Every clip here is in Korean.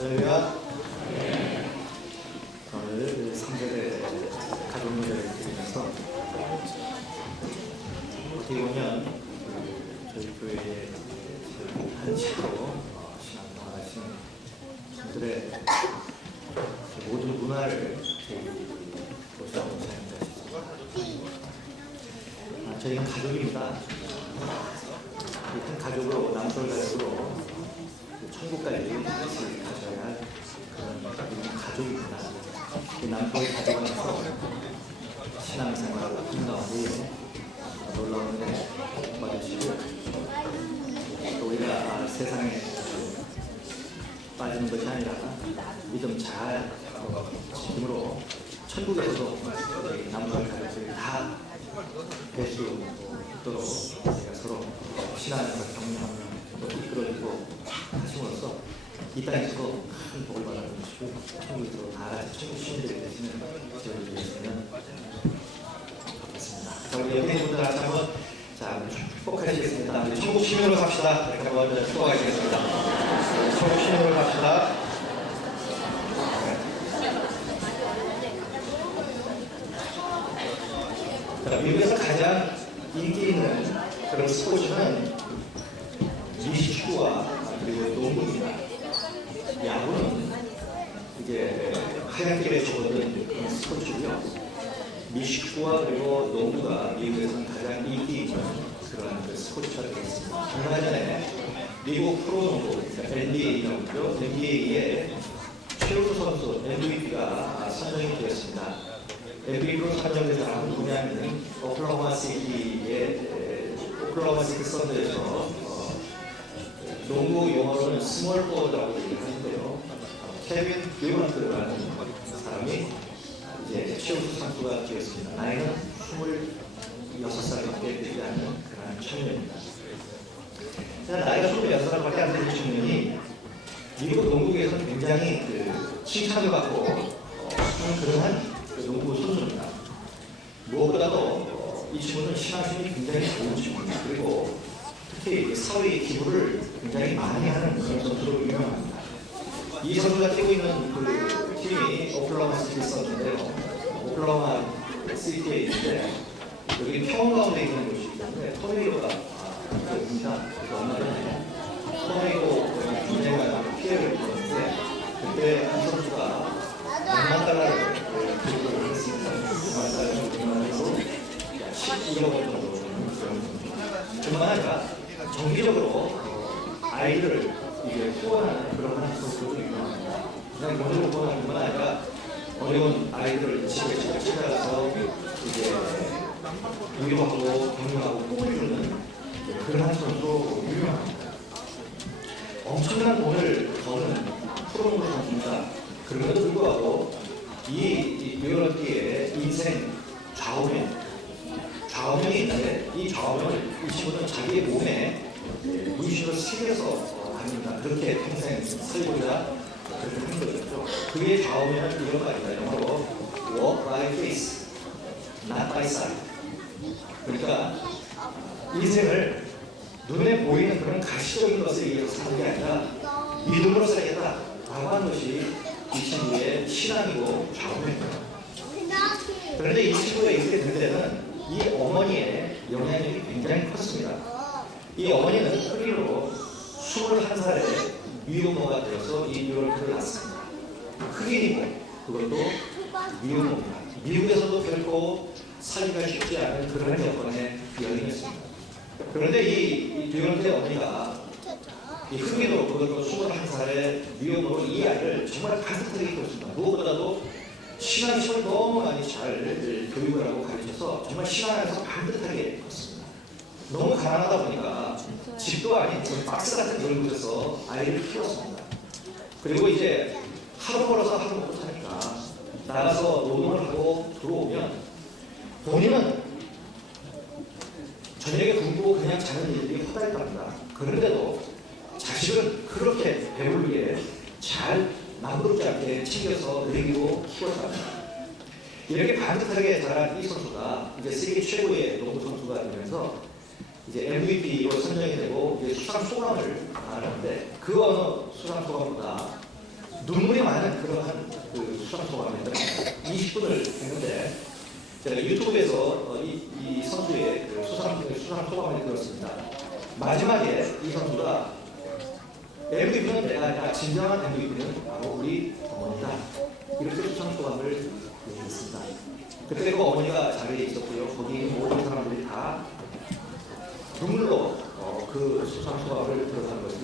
저희가 오늘 3절의 가족 노래를 드리면서 어떻게 보면 저희 교회의 한 식으로 신앙생활하시는 분들의 모든 문화를 보시라고 생각하십니다. 저희는 가족입니다. 큰 가족으로, 남솔 가족으로 천국까지 같이 가져야 할 그런 가족입니다. 이 남포의 가족 안에서 신앙생활을 하는 가운데 놀라운 은혜 받으시고, 또 우리가 세상에 빠지는 것이 아니라 믿음 잘 지킴으로 천국에서도 남포의 가족들이 다 될 수 있도록 우리가 서로 신앙에서 격려하며 이끌어주고 하심으로써 이 땅에서도 큰 복을 받아주시고 천국에서 다 같이 천국 시민들이 되시는 저희를 위해서는 좋겠습니다. 자, 우리 옆에 있는 분들 같이 한번 축복하시겠습니다. 우리 천국 시민으로 삽시다. 이렇게 한번 축복하시겠습니다. 천국 시민으로 삽시다. 자, 미국에서 가장 인기 있는 그런 스포츠는 미식축구와 그리고 농구입니다. 야구는 이게 하얀길에 접어든 그런 스포츠고요. 미식축구와 그리고 농구가 미국에서는 가장 인기 있는 그런 스포츠가 되겠습니다. 얼마 전에 미국 프로농구 NBA라고 하죠. NBA의 최우수 선수 MVP가 선정이 되었습니다. MVP로 선정된 사람은 누구냐면 오클라호마 시티의 오클라호마 시티 선더에서 농구 용어로는 스몰 포워드라고 얘기를 하는데요. 케빈 듀런트라는 사람이 이제 최우수 선수가 되었습니다. 나이는 26살밖에 되지 않는 그런 청년입니다. 나이가 26살밖에 안 되는 청년이 미국 농구에서는 굉장히 칭찬을 받고 하는 그러한 농구 선수입니다. 무엇보다도 이 친구는 신앙심이 굉장히 좋은 친구입니다. 그리고 특히 사회의 기부를 굉장히 많이 하는 그런 선수로 유명합니다. 이 선수가 뛰고 있는 그 팀이 오클라호마 시티 선수인데요. 오클라호마 시티에 있는데 여기 평원 가운데 있는 곳이 있는데 토네이도가 있습니다. 그래서 얼마 전에 토네이도 분쟁과 피해를 입었는데 그때 이 선수가 100만 달러를 기부를 했습니다. 100만 달러를 기부해서 12억 원 정도 되는 그런 뿐만 아니라 정기적으로 아이들을 이제 후원하는 그런 선수도 유명합니다. 그냥 돈으로 후원하는 건 아니라 어려운 아이들을 집에 찾아가서 이제 위로하고 격려하고 꿈을 주는 그런 선수로 유명합니다. 엄청난 돈을 버는 프로농구 선수입니다. 그럼에도 불구하고 이 듀런트의 인생 좌우명이 있는데 이 좌우명을 이 친구는 자기의 몸에 문신을 새겨서 합니다. 그렇게 평생 살고자 그렇게 하는 거죠. 그의 좌우명은 이런 말입니다. 영어로 walk by faith, not by sight. 그러니까 인생을 눈에 보이는 그런 가시적인 것에 의해서 사는 게 아니라 믿음으로 살겠다 라고 하는 것이 이 친구의 신앙이고 좌우명입니다. 그런데 이 친구가 이렇게 될 때는 이 어머니의 영향력이 굉장히 컸습니다. 이 어머니는 흑인으로 21살에 미혼모가 되어서 이 듀런트를 낳습니다. 흑인이고 그것도 미혼모입니다. 미국에서도 결코 살기가 쉽지 않은 그런 여건의 여인이었습니다. 그런데 이 듀런트의 어머니가 이 흑인으로 그것도 21살의 미혼모로 이 아이를 정말 반듯하게 키웠습니다. 무엇보다도 신앙 시험을 너무 많이 잘 교육을 하고 가르쳐서 정말 신앙 안에서 반듯하게 컸습니다. 너무 가난하다 보니까 집도 아닌 박스 같은 그런 곳에서 아이를 키웠습니다. 그리고 이제 하루 벌어서 하루 먹고 사니까 나가서 노동을 하고 들어오면 본인은 저녁에 굶고 그냥 자는 일들이 허다했답니다. 그런데도 자식은 그렇게 배불리게 잘 남부럽지 않게 챙겨서 먹이고 키웠답니다. 이렇게 반듯하게 자란 이 선수가 이제 세계 최고의 농구 선수가 되면서 이제 MVP로 선정이 되고 이제 수상 소감을 말하는데 그 어느 수상 소감보다 눈물이 많은 그러한 그 수상 소감인데 20분을 했는데 제가 유튜브에서 이 선수의 그 수상 소감을 들었습니다. 마지막에 이 선수가 MVP는 내가 아니라 진정한 MVP는 바로 우리 어머니다. 이렇게 수상 소감을 얘기했습니다. 그때 그 어머니가 자리에 있었고요. 거기 모든 사람들이 다 눈물로 그 수상 소감을 들었다는 것을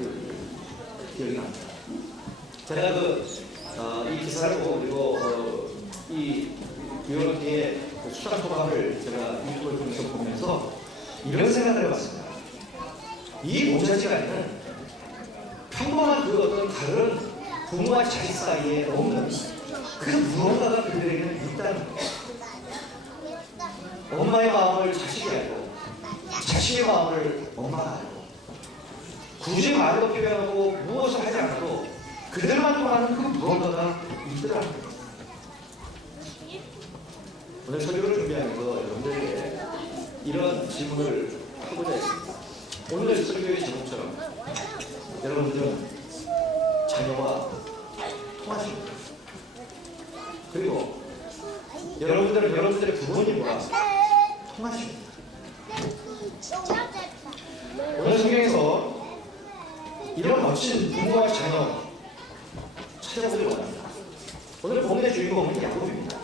기억이 납니다. 제가 이 기사를 보고 그리고 이 유럽의 수상 소감을 제가 유튜브를 통해서 보면서 이런 생각을 해봤습니다. 이 모자지간에는 평범한 그 어떤 다른 부모와 자식 사이에 없는 그 무언가가 그들에게는 있다는 거예요. 엄마의 마음을 자식이 알고 자식의 마음을 엄마가 알고 굳이 말로 표현하고 무엇을 하지 않아도 그들만 통하는 그 무언가가 있더라는 거예요. 오늘 설교를 준비하면서 여러분들에게 이런 질문을 해보자 했습니다. 오늘 설교의 제목처럼 여러분들은 자녀와 통하십니까? 그리고 여러분들은 여러분들의 부모님과 통하십니까? 오늘 성경에서 이런 멋진 부모와 자녀 찾아보기를 원합니다. 오늘 본문의 주인공은 야곱입니다.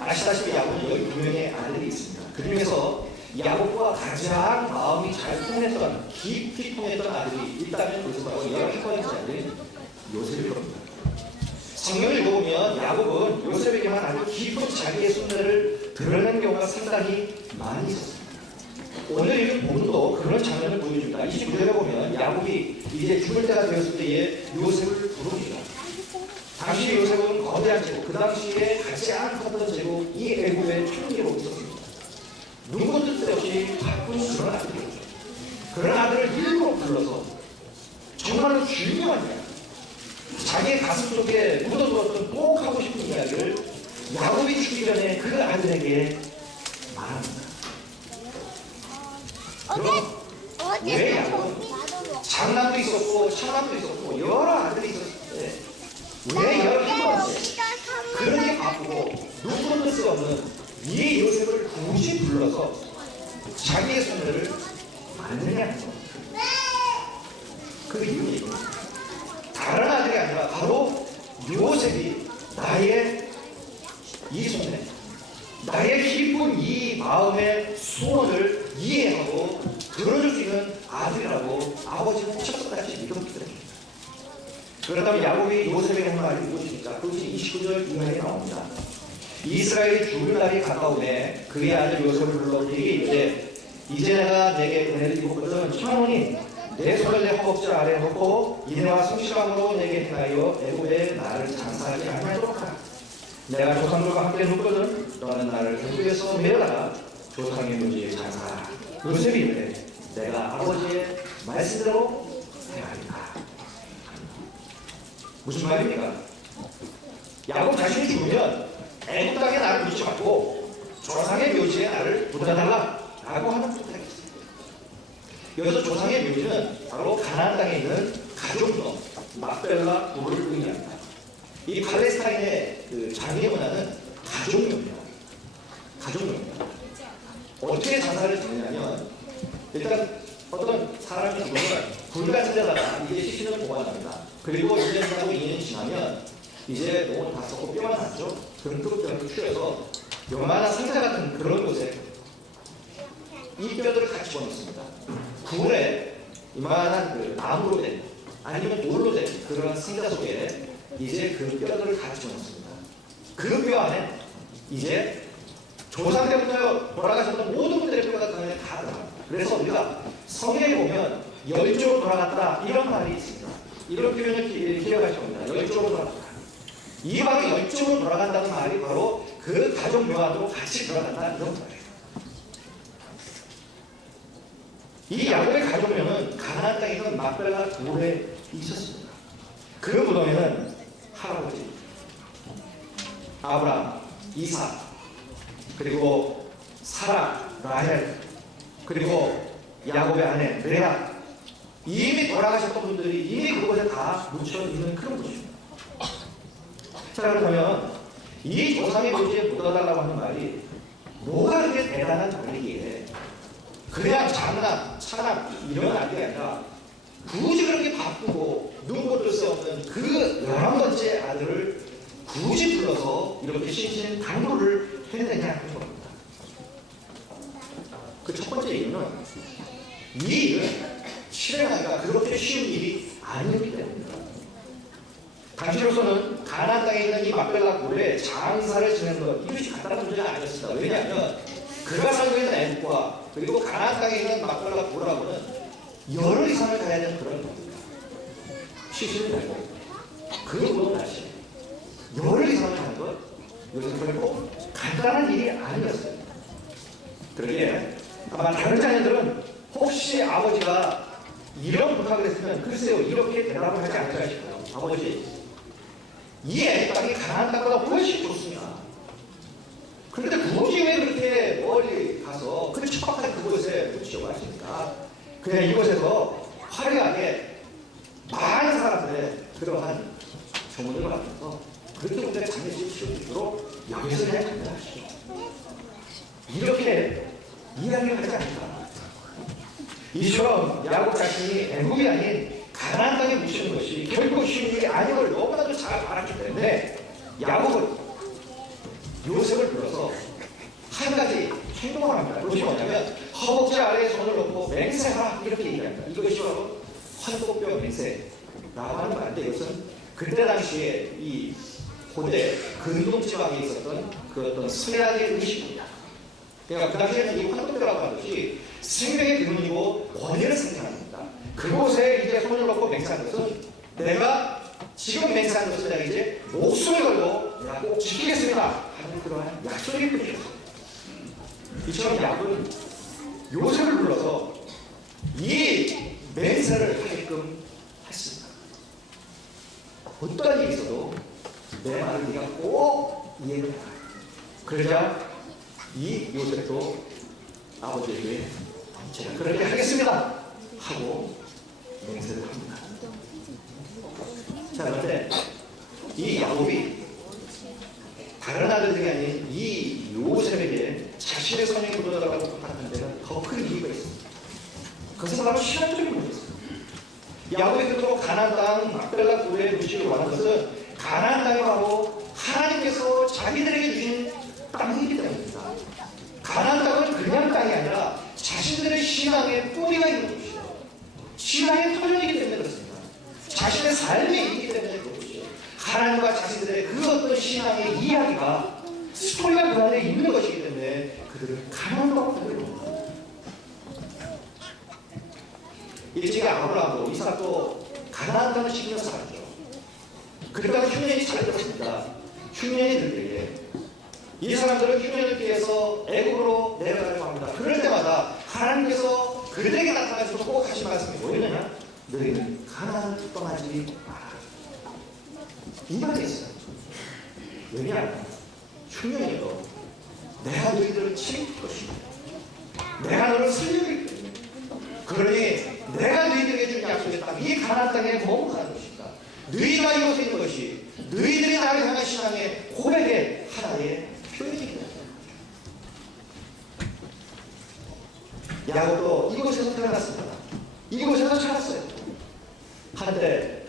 아시다시피 야곱은 12명의 아들이 있습니다. 그 중에서 야곱과 가장 마음이 잘 통했던, 깊이 통했던 아들이 있다면 그것은 바로 11번째 아들인 요셉일 겁니다. 성경을 읽어보면 야곱은 요셉에게만 아주 깊은 자기의 순례를 드러낸 경우가 상당히 많이 있었습니다. 오늘 읽은 본문도 그런 장면을 보여줍니다. 29절에 보면 야곱이 이제 죽을 때가 되었을 때에 요셉을 부릅니다. 당시 요셉은 거대한 제국, 그 당시에 가장 컸던 제국, 이 애굽의 총리로 있었습니다. 누구 뜻 없이 바쁜 그런 아들이었죠. 그런 아들을 일부러 불러서 정말로 중요한 이야기, 자기의 가슴 속에 묻어두었던 꼭 하고 싶은 이야기를 야곱이 죽기 전에 그 아들에게 말합니다. 그럼 왜 야곱은 장남도 있었고 차남도 있었고 여러 아들이 있었을 때 왜 11번째 그렇게 바쁘고 누구도 뜻이 없는 이 요셉을 굳이 불러서 자기의 손을 만드냐는 겁니다. 그 이유는 이겁니다. 다른 아들이 아니라 바로 요셉이 나의 이 손에 나의 깊은 이 마음의 소원을 이해하고 들어줄 수 있는 아들이라고 아버지는 척석같이 믿었기 때문입니다. 그렇다면 야곱이 요셉에게 한 말이 무엇입니까? 그것이 29절 이하에 나옵니다. 이스라엘이 죽을 날이 가까우매 그의 아들 요셉을 불러 그에게 이르되 이제 내가 내게 은혜를 입었거든 청하노니 내 손을 내 허벅지 아래에 놓고 이내와 성실함으로 내게 행하여 애굽에 나를 장사하지 아니하도록 하라. 내가 조상들과 함께 눕거든 너는 나를 애굽에서 내려다가 조상의 묘지에 장사하라. 요셉이 이르되 내가 아버지의 말씀대로 행하리라. 무슨 말입니까? 야곱 자신이 죽으면 애굽 땅에 나를 묻지 말고 조상의 묘지에 나를 묻어달라 라고 하는 부탁이었습니다. 여기서 조상의 묘지는 바로 가나안 땅에 있는 가족묘 막벨라 부를 의미합니다. 이 팔레스타인의 그 장애 문화는 가족묘입니다. 가족묘입니다. 어떻게 장사를 짓느냐면 일단 어떤 사람이 죽으면 굴 같은 데다가 이제 시신을 보관합니다. 그리고 1년 지나고 2년이 지나면 이제 몸을 다 썩고 뼈가 났죠. 그럼 그 뼈를 추려서 요만한 상자 같은 그런 곳에 이 뼈들을 같이 집어넣습니다. 굴에 이만한 그 나무로 된 아니면 돌로 된 그런 상자 속에 이제 그 뼈들을 같이 집어넣습니다. 그 뼈 안에 이제 조상 때부터 돌아가셨던 모든 분들의 뼈가 그 안에 다 들어갑니다. 그래서 우리가 성경에 보면 열조로 돌아갔다 이런 말이 있습니다. 이런 표현을 기억하실 겁니다. 열조로 돌아갔다. 이 바로 열조로 돌아간다는 말이 바로 그 가족 묘안으로 같이 돌아간다 이런 말이에요. 이 야곱의 가족묘는 가나안 땅에 있는 막벨라 돌에 있었습니다. 그 무덤에는 할아버지 아브라함, 이삭, 그리고 사라, 라헬, 그리고 야곱의 아내 레아, 이미 돌아가셨던 분들이 이미 그곳에 다 묻혀 있는 그런 곳입니다. 자, 그렇다면 이 조상의 묘지에 묻어달라고 하는 말이 뭐가 그렇게 대단한 말이기에 그냥 장남, 차남 이런 아이가 아니라 굳이 그렇게 바쁘고 눈코 뜰 수 없는 그 11번째 아들을 굳이 불러서 이렇게 신신당부를 했느냐 하는 겁니다. 그 첫 번째 이유는 이 일은 실행하기가 그렇게 쉬운 일이 아니었기 때문입니다. 당시로서는 가나안 땅에 있는 이 막벨라 굴에 장사를 지내는 것 이것이 간단한 문제가 아니었습니다. 왜냐하면 그가 살고 있는 애국과 그리고 가나안 땅에 있는 막벨라 굴하고는 열흘 이상을 가야 되는 그런 겁니다. 시신을 달고 그것도 다시 열흘 이상을 가는 것 이것은 결코 간단한 일이 아니었어요. 그러기에 아마 다른 자녀들은 혹시 아버지가 이런 부탁을 했으면 글쎄요 이렇게 대답을 하지 않을까 싶어요. 아버지 이 애국 땅이 가나안 땅보다 훨씬 좋습니다. 그런데 굳이 왜 그렇게 멀리 가서 그 척박한 그곳에 묻히려고 하십니까? 그냥 이곳에서 화려하게 많은 사람들의 그러한 조문을 받아서 그렇게 우리가 장례식을 치를 수 있도록 여기서 그냥 장례하시죠. 이렇게 이야기를 하지 않을까? 이처럼 야곱 자신이 애국이 아닌 가나안 땅에 묻히는 것이 결코 쉬운 일이 아닌 걸 너무나도 잘 알았기 때문에 야곱은 요셉을 불러서 한 가지 행동을 합니다. 그것이 뭐냐면 허벅지 아래에 손을 놓고 맹세하라 이렇게 얘기합니다. 이것이 바로 환곡병 맹세라고 하는 말인데 이것은 그때 당시에 이 고대 근동 지방에 있었던 그 어떤 서양의 의식입니다. 그러니까 그 당시에는 이 환곡병이라고 하는 것이 생명의 근원이고 권위를 상징합니다. 그곳에 이제 손을 놓고 맹세하는 것은 내가 지금 맹세하는 것을 내가 이제 목숨을 걸고 내가 꼭 지키겠습니다 하는 그러한 약속의 뜻이었습니다. 이처럼 야곱은 요셉을 불러서 이 맹세를 하게끔 했습니다. 어떤 일이 있어도 내 말을 네가 꼭 이해를 해라. 그러자 이 요셉도 아버지에게 제가 그렇게 하겠습니다 하고 맹세를 합니다. 자, 그런데 이 야곱이 다른 아들들이 아닌 이 요셉에게 자신의 성에 묻어달라고 부탁한 데는 더 큰 이유가 있습니다. 그것은 바로 신앙적인 문제였습니다. 야곱이 그토록 가나안 땅 막벨라 굴에 묻히기를 원한 것은 가나안 땅이 바로 하나님께서 자기들에게 주신 땅이기 때문입니다. 가나안 땅은 그냥 땅이 아니라 자신들의 신앙의 뿌리가 있는 곳이에요. 신앙의 터전이기 때문에 그렇습니다. 자신의 삶이 있기 때문에 그것이죠. 하나님과 자신들의 그 어떤 신앙의 이야기가 스토리가 그 안에 있는 것이기 때문에 그들을 가난하다고 합니다. 일찍이 아브라함도 이삭도 가나안 땅을 지키면서 살았죠. 그러다가 흉년이 찾아들었습니다. 흉년이 들 때에 이 사람들은 흉년을 피해서 애국으로 내려가려고 합니다. 그럴 때마다 하나님께서 그들에게 나타나셔서 꼭 하신 말씀이 뭐였느냐? 너희는 가나안을 떠나지 마라. 이 말이 있어요. 왜냐하면 흉년이도 내가 너희들을 지킬 것이고 내가 너를 살려줄 것이고 그러니 내가 너희들에게 준 약속의 땅, 이 가나안 땅에 머무르는 것이다. 너희가 이곳에 있는 것이 너희들이 나를 향한 신앙의 고백의 하나의 표현이다. 야곱도 이곳에서 태어났습니다. 이곳에서 자랐어요. 한때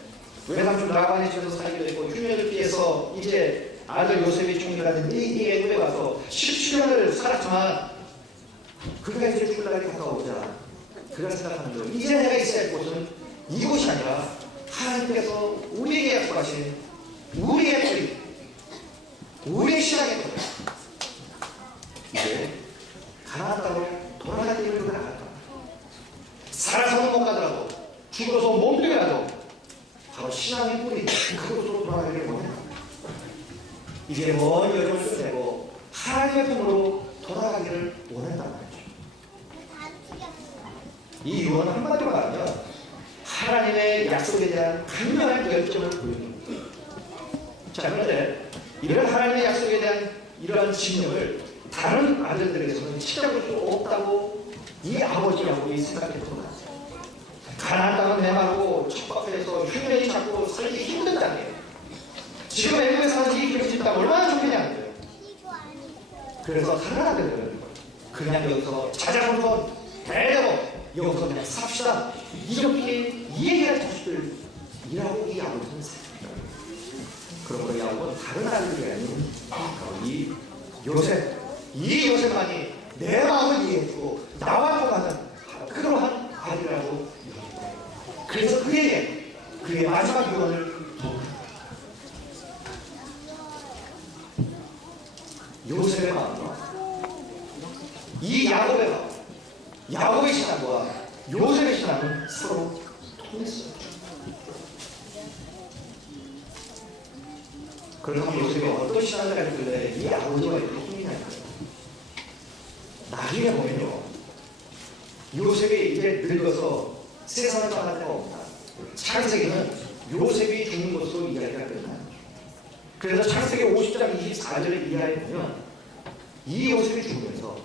외삼촌 라반의 집에서 살기도 했고 흉년을 피해서 이제 아들 요셉이 죽는다는 이 애국에 와서 17년을 살았지만 그가 이제 죽을 날이 가까워오자 그가 생각하는 거 이제 내가 있어야 할 곳은 이곳이 아니라 하나님께서 우리에게 약속하신 우리의 뿌리, 우리의 신앙의 뿌리 이제 가나안 땅으로 돌아갈 길을 그가 나갔다. 살아서는 못 가더라도 죽어서 몸뚱이라도 바로 신앙의 뿌리 그곳으로 돌아가기를 원했다. 이제 먼 여정을 끝내고 하나님의 품으로 돌아가기를 원했단 말이죠. 이 유언은 한마디로 말하면 하나님의 약속에 대한 강렬한 열정을 보여줍니다. 자, 그런데 이런 하나님의 약속에 대한 이러한 집념을 다른 아들들에게서는 찾아볼 수 없다고 이 아버지 야곱이 생각했던 것 같아요. 가나안 땅은 메마르고 척박해서 흉년이 자꾸 살기 힘든 땅이에요. 지금 애국에 사는 이 있다면 얼마나 좋겠냐는 거예요. 그래서 살아나게 되는 거예요. 그냥 여기서 자자손손 대대고 여기서 그냥 삽시다. 이렇게 이 얘기할 자식들이라고 이 아버지는 생각합니다. 그러므로 이 아버지는 다른 아들이 아닌 이 요셉, 이 요셉만이 내 마음을 이해해주고 나와 통하는 그러한 아들이라고 여깁니다. 그래서 그에게 그의 마지막 유언을 요셉의 마음과 이 야곱의 마음, 야곱의 신앙과 요셉의 신앙은 서로 통했어요. 그렇다면 요셉이 어떤 신앙을 가지길래 이 아버지와 이렇게 통했냐는 거예요. 나중에 보면요, 요셉이 이제 늙어서 세상을 떠날 데가 없다. 창세기는 요셉이 죽는 것으로 이야기가 끝나요. 그래서 창세기 50장 24절의 이하에 보면 이 요셉이 죽으면서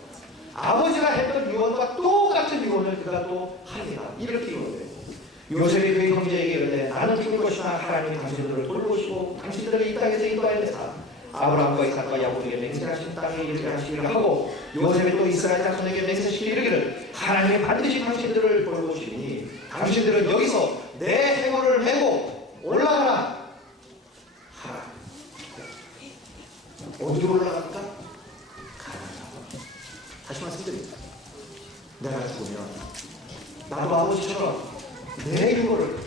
아버지가 했던 유언과 똑같은 유언을 그가 또 합니다. 이렇게 유언해요. 요셉이 그의 형제에게 이르되 나는 죽을 것이나 하나님이 당신들을 돌보시고 당신들을 이 땅에서 인도하여 내사 아브라함과 이삭과 야곱에게 맹세하신 땅에 이르게 하시기를 하고 요셉이 또 이스라엘 자손에게 맹세시키기 이르기를 하나님이 반드시 당신들을 돌보시니 당신들은 여기서 내 해골을 메고 올라가라 하라. 어디로 올라갈까? 가나안으로. 다시 말씀드립니다. 내가 죽으면 나도 아버지처럼 내 유고를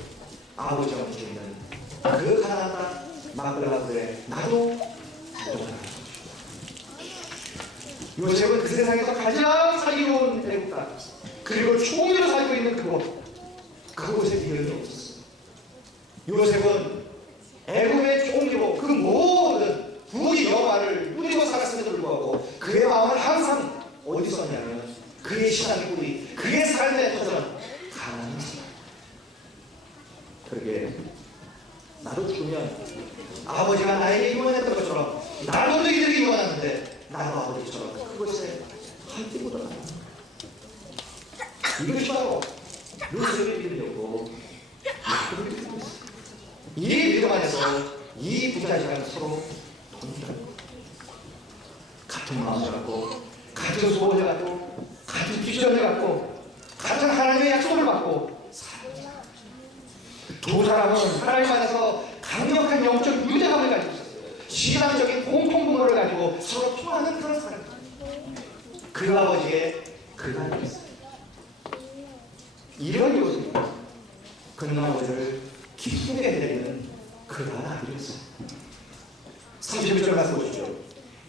아버지가 주시는 그 가나안 땅 막글라그에 나도 묻어가라. 요셉은 그 세상에서 가장 살기 좋은 애국 땅 그리고 총리로 살고 있는 그곳에 미련이 없었어요. 요셉은 애국의 총리로 그 모든 부의 영화를 누리고 살았음에도 불구하고 그의 마음은 항상 어디 있었냐면 그의 신앙의 뿌리, 그의 삶의 터전은 가난했어요. 그러게 나도 죽으면 아버지가 나에게 유언했던 것처럼 나도 너희들에게 유언하는데 나도 아버지처럼 그것에 함께 묻어간다. 이것이 바로 요셉의 믿음이었고 이 믿음 안에서 이 부자지간 서로 동일한 같은 마음을 갖고 같은 소원을 갖고 같은 비전을 갖고 같은 하나님의 약속을 받고 살아요. 두 사람은 하나님 안에서 강력한 영적 유대감을 가지고 있었어요. 신앙적인 공통분모를 가지고 서로 통하는 그런 사람입니다. 그 아버지의 그 아들이었어요. 이런 요셉이 그는 아버지를 기쁘게 해드리는 그러한 아들이었어요. 31절 말씀 보시죠.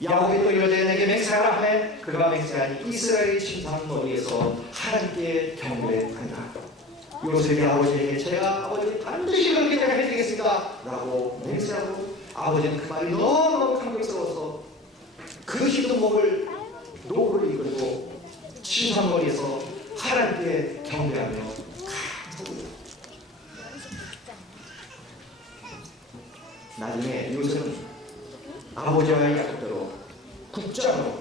야곱이 또 이르되 내게 맹세하라 하매 그가 맹세하니 이스라엘의 침상 머리에서 하나님께 경배하니라. 요셉이 아버지에게 제가 아버지를 반드시 그렇게 내가 해드리겠습니다 라고 맹세하고 아버지는 그 말이 너무너무 감격스러워서 그 힘든 몸을 노후를 이끌고 침상 머리에서 하나님께 경배하며 감사드려요. 나중에 요셉은 아버지와의 약속대로 국장으로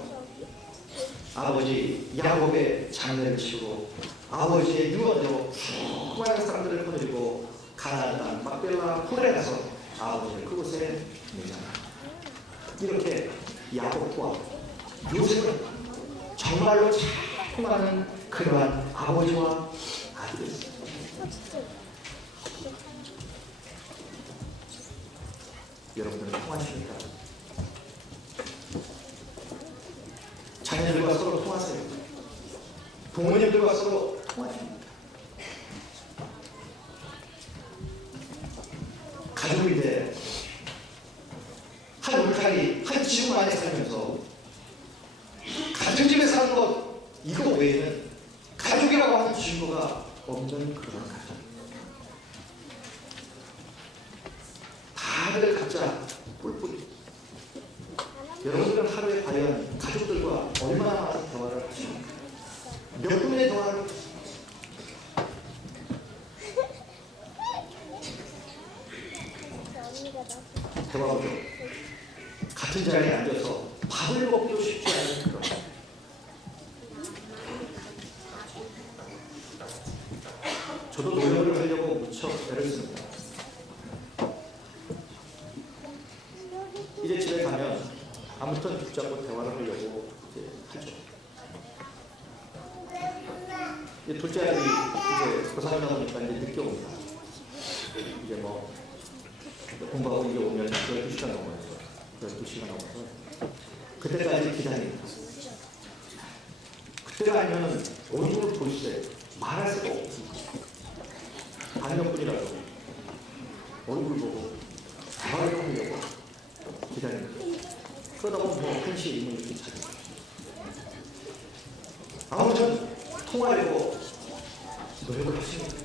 아버지 야곱의 장례를 치고 아버지의 유언대로 수많은 사람들을 거느리고 가나안 땅 막벨라 훌에 가서 아버지를 그곳에 내잖아. 이렇게 야곱과 요셉은 정말로 잘 통하는 그러한 아버지와 아들이었어요. 여러분들은 통하십니까? 자녀들과 서로 통하세요. 부모님들과 서로 통하십니까? 가족인데 한 울타리, 한 지붕 안에 살면서 같은 집에 사는 것 이거 외에는 가족이라고 하는 증거가 없는 그런 가정. 다들 각자 뿔뿔이. 여러분들은 하루에 과연 가족들과 얼마나 많은 대화를 하십니까? 몇 분의 대화를 하십니까? 대화보죠. 같은 자리에 앉아서 밥을 먹기도 쉽지 않은 그런. 저도 노력을 하려고 무척 애를 씁니다. 이제 집에 가면 아무튼 붙잡고 대화를 하려고 이제 하죠. 이제 둘째 아들이 이제 고3이다 보니까 이제 늦게 옵니다. 이제 뭐 공부하고 이제 오면 12시간 넘어요. 12시간 넘어서 그때까지 기다립니다. 그때가 아니면 얼굴을 보시세요. 말할 수가 없습니다. 반년뿐이라도 얼굴 보고 대화를 하려고 기다립니다. 그러다 보면 뭐 한시 이문 이렇게 찾아요. 아무튼 통화하려고 노력을 하십니다.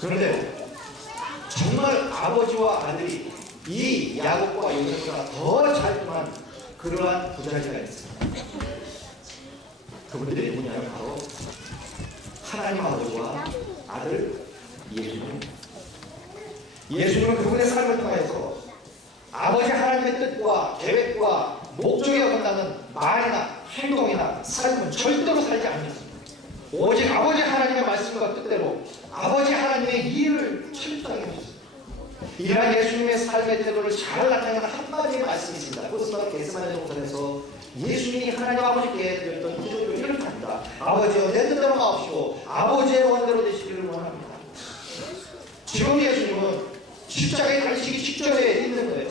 그런데 정말 아버지와 아들이 이 야곱과 요셉보다 더 잘 통한 그러한 부자리가 있습니다. 그분들이 누구냐면 바로 하나님 아버지와 아들 예수님. 예수님은 그분의 삶을 통해서 아버지 하나님의 뜻과 계획과 목적에 어긋나는 말이나 행동이나 삶은 절대로 살지 않습니다. 오직 아버지 하나님의 말씀과 뜻대로 아버지 하나님의 일을 철저하게 하셨습니다. 이러한 예수님의 삶의 태도를 잘 나타내는 한마디의 말씀이 있습니다. 그것은 겟세마네 동산에서 예수님이 하나님 아버지께 드렸던 기도를 이렇게 합니다. 아버지여 내 뜻대로 마옵시고 아버지의 원대로 되시기를 원합니다. 지금 예수님은 십자가에 달리시기 직전에 있는 거예요.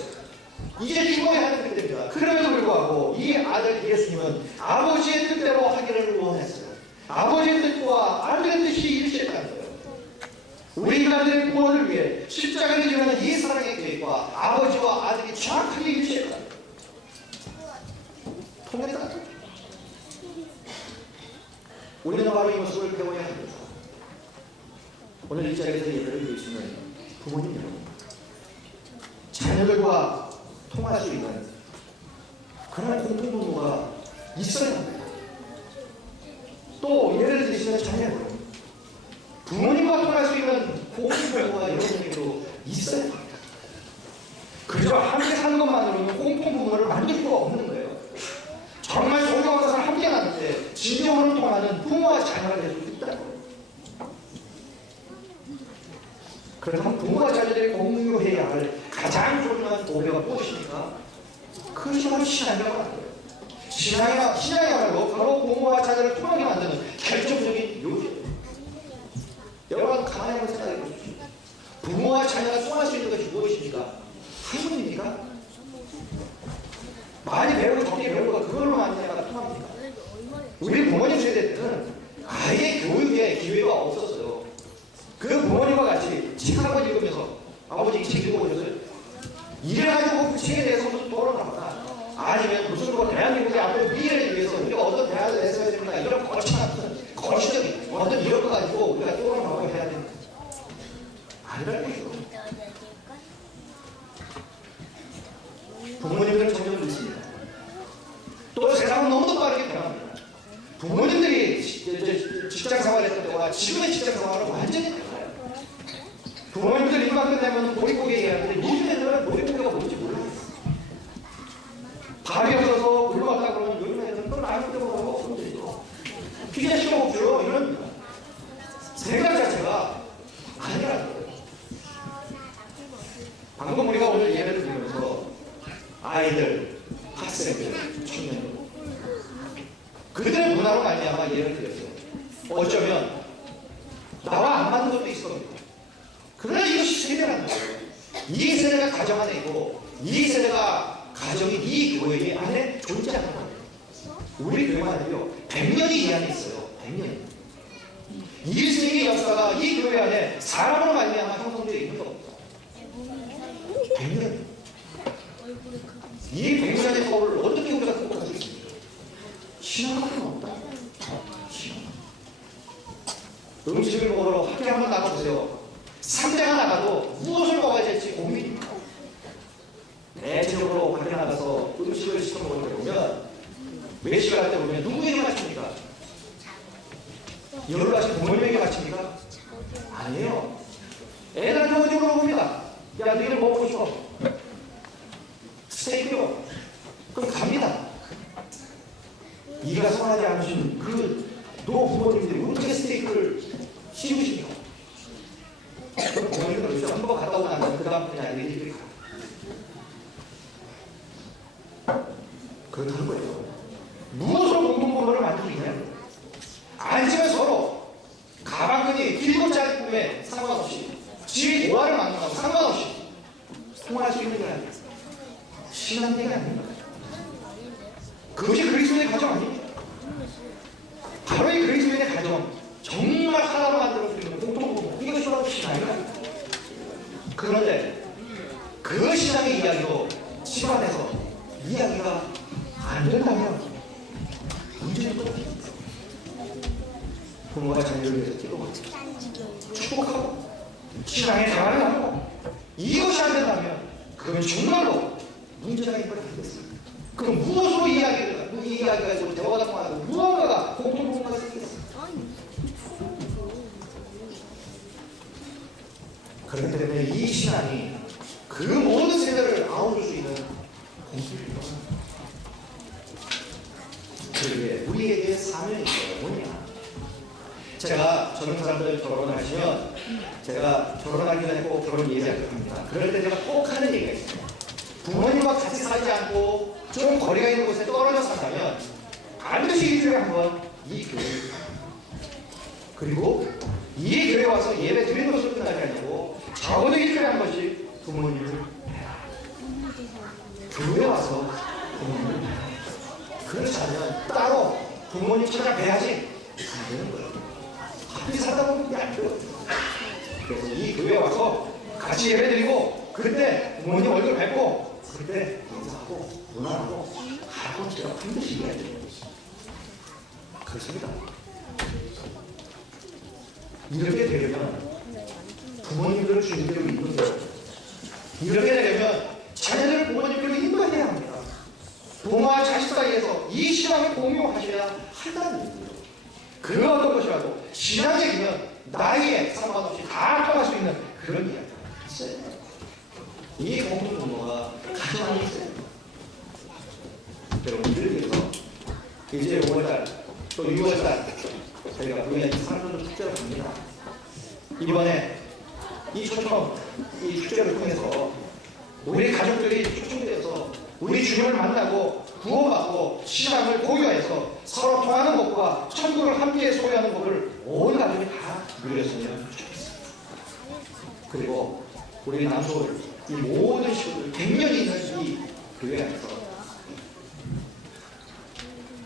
이제 죽어야 하는 때입니다. 그럼에도 불구하고 이 아들 예수님은 아버지의 뜻대로 하기를 원했어요. 아버지의 뜻과 아들의 뜻이 일치했다는 거예요. 우리 인간들의 구원을 위해 십자가를 지르는 이 사랑의 계획과 아버지와 아들이 정확하게 일치했다. 통했다. 우리는 바로 이 모습을 배워야 합니다. 오늘 이 자리에서 예배를 드리시는 부모님 여러분, 자녀들과 통할 수 있는 그런 공통부모가 있어야 합니다. 또 예를 드리시는 자녀들, 부모님과 통할 수 있는 공통부모가 여러분에게도 있어야 합니다. 그저 함께 사는 것만으로는 공통부모를 만들 수가 없는 거예요. 정말 소중한 것을 함께 나눌 때 진정으로 통하는 부모와 자녀가 될 수 있다는 거예요. 그렇다면 부모와 자녀들이 공유해야 할 가장 소중한 고백가 무엇입니까? 그것이 바로 신앙이라고 하는 거예요. 신앙이야말로 바로 부모와 자녀를 통하게 만드는 결정적인 요소예요. 여러분 가만히 한번 생각해 보십시오. 부모와 자녀가 통할 수 있는 것이 무엇입니까? 학문입니까? 많이 배우고 적게 배우고 그걸로만 자녀가 통합니까? 우리 부모님 세대 때는 아예 교육에 기회가 없었어요. 그 부모님과 같이 책 한 권 읽으면서 아버지 책 읽어보셨어요? 이래가지고 그 책에 대해서 무슨 토론하거나 아니면 무슨 뭐 대한민국의 앞으로 미래를 위해서 우리가 어떤 대학을 내서야 됩니다. 이런 거창한 거시적인 어떤 이런 거 가지고 우리가 토론하고 해야 됩니다. 아니라는 거죠. 부모님들은 점점 늦습니다. 또 세상은 너무도 빠르게 변합니다. 부모님들이 직장 생활했던 때와 지금의 직장 생활은 완전히 달라요. 부모님들 일만 끝내면 보릿고개 얘기하는데 요즘 애들은 보릿고개가 뭔지 몰라요. 밥이 없어서 굶어갔다 그러면 요즘 애들은 그건 아무 때문에 없으면 되죠. 피자 시켜 먹죠. 이런 생각 자체가 아니라는 거예요. 방금 우리가 오늘 예배를 드리면서 아이들, 학생들, 청년들 그들의 문화로 말미암아 예를 드렸어요. 어쩌면 나와 안 맞는 것도 있을 겁니다. 그러나 이것이 세대라는 거예요. 이 세대가 가정 안에 있고 이 세대가 가정이 이 교회 안에 존재하는 거예요. 우리 교회만 해도요 100년이 이 안에 있어요. 100년. 1세기의 역사가 이 교회 안에 사람으로 말미암아 형성되어 있는 겁니다. 100년. 이 100년의 터를 어떻게 우리가 극복할 수 있습니까? 신앙밖에 없다. 신앙. 음식을 먹으러 밖에 한번 나가보세요. 상대가 나가도 무엇을 먹어야 될지 고민입니다. 대체적으로 밖에 나가서 음식을 시켜 먹을 때 보면 외식을 할 때 보면 누구에게 맞춥니까? 열로 하신 부모님에게 맞춥니까? 아니에요. 애들한테 어디 물어봅니다. 야, 너희들 먹고 싶어? 스테이크요. 그럼 갑니다. 이가 성하지 않으신 그 노부모님들이 어떻게 스테이크를 씹으십니까? 그럼 부모님들 한번 갔다 오고 나면 그 다음 그냥 조화를 만든 거하고 상관없이 통할 수 있는 게 아니에요. 신앙계가 아닙니다. 그것이 그리스도의 가정 아닙니까? 바로 이 그리스도의 가정, 정말 하나로 만들어지는 공통부분, 이것이 바로 신앙이다. 그런데 그 신앙의 이야기로 집안에서 이야기가 안 된다면 문제는 또 부모가 자녀를 위해서 기도하고 축복하고 신앙의 대화를 하고 이것이 안 된다면 그건 정말로 문제가 있거나 되겠습니다. 그럼 무엇으로 이야기가 있고 대화가 통하고 무언가가 공통부분가 있겠습니다. 그렇기 때문에 이 신앙이 그 모든 세대를 아우를 수 있는 공통입니다. 그게 우리에게 사명이 있어요. 뭐냐? 제가 젊은 사람들 결혼하시면 제가 결혼하기 전에 꼭 결혼 예배를 합니다. 그럴 때 제가 꼭 하는 얘기가 있어요. 부모님과 같이 살지 않고 좀 거리가 있는 곳에 떨어져 산다면 반드시 일주일에 한 번 이 교회 그리고 이 교회 와서 예배 드리는 것으로 끝나지 않고 적어도 일주일에 한 번씩 부모님을 교회 와서 부모님을 그렇지 않으면 따로 부모님 찾아뵈야지 안 되는 거예요. 같이 살다 보면 그게 안 돼요. 그래서 이 교회 와서 같이 예배 드리고 그때 부모님 얼굴 뵙고 그때 인사하고 문화하고 할아버지랑 반드시 해야 돼요. 그렇습니다. 이렇게 되려면 부모님들을 주님께로 이끄는 거예요. 이렇게 되려면 자녀들을 부모님께로 인도해야 합니다. 부모와 자식 사이에서 이 신앙을 공유하셔야 한다는 얘기예요. 그 어떤 것이라도 신앙적이면 나이에 상관없이 다 통할 수 있는 그런 이야기가 있어요. 이 공통분모가 가장 있어요. 여러분들을 위해서 이제 5월달 또 6월달 저희가 우리가 사람들도 축제를 합니다. 이번에 이 초청, 이 축제를 통해서 우리 가족들이 초청되어서 우리 주님을 만나고 구원받고 신앙을 공유해서 서로 통하는 법과 천국을 함께 소유하는 법을 온 가족이 다 누렸으면 좋겠습니다. 그리고 우리 남서울 이 모든 식구들 100년이 있는 이 교회 안에서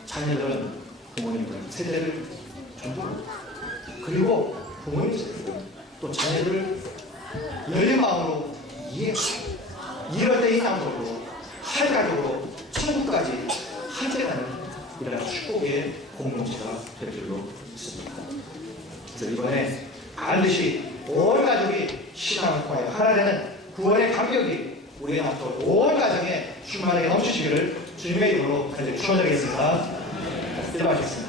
자녀들은 부모님들 세대를 존중하고 그리고 부모님 세대를 또 자녀들을 열린 마음으로 이해하고 이럴 때 이 남서울로 활가족으로 천국까지 함께 가는 이런 축복의 공동체가 될 줄로 믿습니다. 그래서 이번에 반드시 온 가족이 신앙을 통하여 하나 되는 구원의 감격이 우리의 남서울 온 가정에 충만하게 넘치시기를 주님의 이름으로 간절히 축원드리겠습니다. 기도하겠습니다.